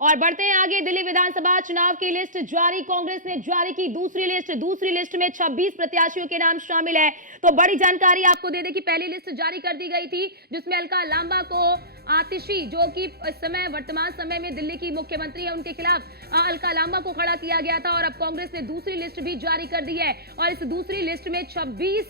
और बढ़ते हैं आगे। दिल्ली विधानसभा चुनाव की लिस्ट जारी, कांग्रेस ने जारी की दूसरी लिस्ट में 26 प्रत्याशियों के नाम शामिल है। तो बड़ी जानकारी आपको दे दें कि पहली लिस्ट जारी कर दी गई थी जिसमें अलका लांबा को आतिशी, जो कि इस समय वर्तमान समय में दिल्ली की मुख्यमंत्री है, उनके खिलाफ अलका लांबा को खड़ा किया गया था। और अब कांग्रेस ने दूसरी लिस्ट भी जारी कर दी है और इस दूसरी लिस्ट में 26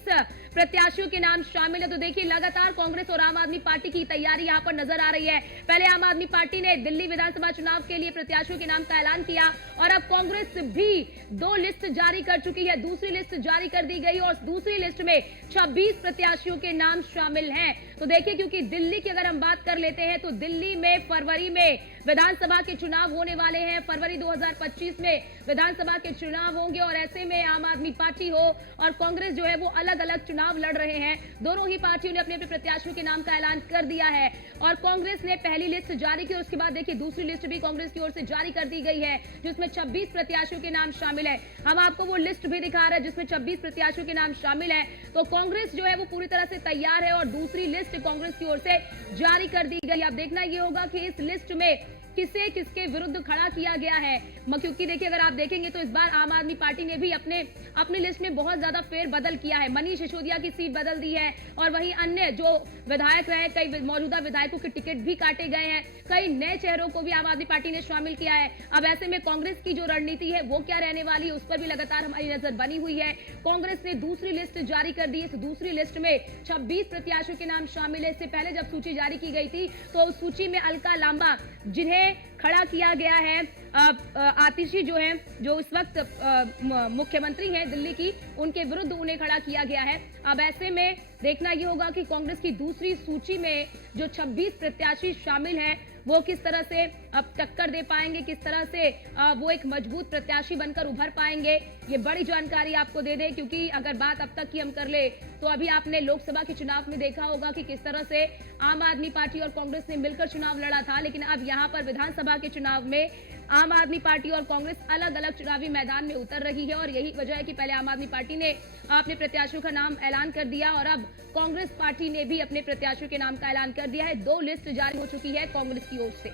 प्रत्याशियों के नाम शामिल है। तो देखिए, लगातार कांग्रेस और आम आदमी पार्टी की तैयारी यहां पर नजर आ रही है। पहले आम आदमी पार्टी ने दिल्ली विधानसभा चुनाव के लिए प्रत्याशियों के नाम का ऐलान किया और अब कांग्रेस भी 2 लिस्ट जारी कर चुकी है। दूसरी लिस्ट जारी कर दी गई और दूसरी लिस्ट में 26 प्रत्याशियों के नाम शामिल हैं। तो देखिए, क्योंकि दिल्ली की अगर हम बात कर लेते हैं तो दिल्ली में फरवरी में विधानसभा के चुनाव होने वाले हैं। फरवरी 2025 में विधानसभा के चुनाव होंगे और ऐसे में आम आदमी पार्टी हो और कांग्रेस जो है वो अलग अलग चुनाव लड़ रहे हैं। दोनों ही पार्टियों ने अपने अपने प्रत्याशियों के नाम का ऐलान कर दिया है और कांग्रेस ने पहली लिस्ट जारी की और उसके बाद देखिए दूसरी लिस्ट भी कांग्रेस की ओर से जारी कर दी गई है जिसमें 26 प्रत्याशियों के नाम शामिल है। हम आपको वो लिस्ट भी दिखा रहे हैं जिसमें 26 प्रत्याशियों के नाम शामिल है। तो कांग्रेस जो है वो पूरी तरह से तैयार है और दूसरी लिस्ट कांग्रेस की ओर से जारी कर दी गई। अब देखना ये होगा कि इस लिस्ट में किसे किसके विरुद्ध खड़ा किया गया है, क्योंकि देखिए अगर आप देखेंगे तो इस बार आम आदमी पार्टी ने भी अपने लिस्ट में बहुत ज्यादा फेरबदल किया है। मनीष सिसोदिया की सीट बदल दी है और वहीं अन्य जो विधायक रहे, कई मौजूदा विधायकों के टिकट भी काटे गए हैं। कई नए चेहरों को भी आम आदमी पार्टी ने शामिल किया है। अब ऐसे में कांग्रेस की जो रणनीति है वो क्या रहने वाली है, उस पर भी लगातार हमारी नजर बनी हुई है। कांग्रेस ने दूसरी लिस्ट जारी कर दी। इस दूसरी लिस्ट में 26 प्रत्याशियों के नाम शामिल है। इससे पहले जब सूची जारी की गई थी तो उस सूची में अलका लांबा, जिन्हें खड़ा किया गया है, आतिशी जो है, जो इस वक्त मुख्यमंत्री हैं दिल्ली की, उनके विरुद्ध उन्हें खड़ा किया गया है। अब ऐसे में देखना यह होगा कि कांग्रेस की दूसरी सूची में जो 26 प्रत्याशी शामिल हैं वो किस तरह से अब टक्कर दे पाएंगे, किस तरह से वो एक मजबूत प्रत्याशी बनकर उभर पाएंगे। ये बड़ी जानकारी आपको दे दें, क्योंकि अगर बात अब तक की हम कर ले तो अभी आपने लोकसभा के चुनाव में देखा होगा कि किस तरह से आम आदमी पार्टी और कांग्रेस ने मिलकर चुनाव लड़ा था, लेकिन अब यहाँ पर विधानसभा के चुनाव में आम आदमी पार्टी और कांग्रेस अलग अलग चुनावी मैदान में उतर रही है। और यही वजह है कि पहले आम आदमी पार्टी ने अपने प्रत्याशियों का नाम ऐलान कर दिया और अब कांग्रेस पार्टी ने भी अपने प्रत्याशियों के नाम का ऐलान कर दिया है। 2 लिस्ट जारी हो चुकी है कांग्रेस की ओर से।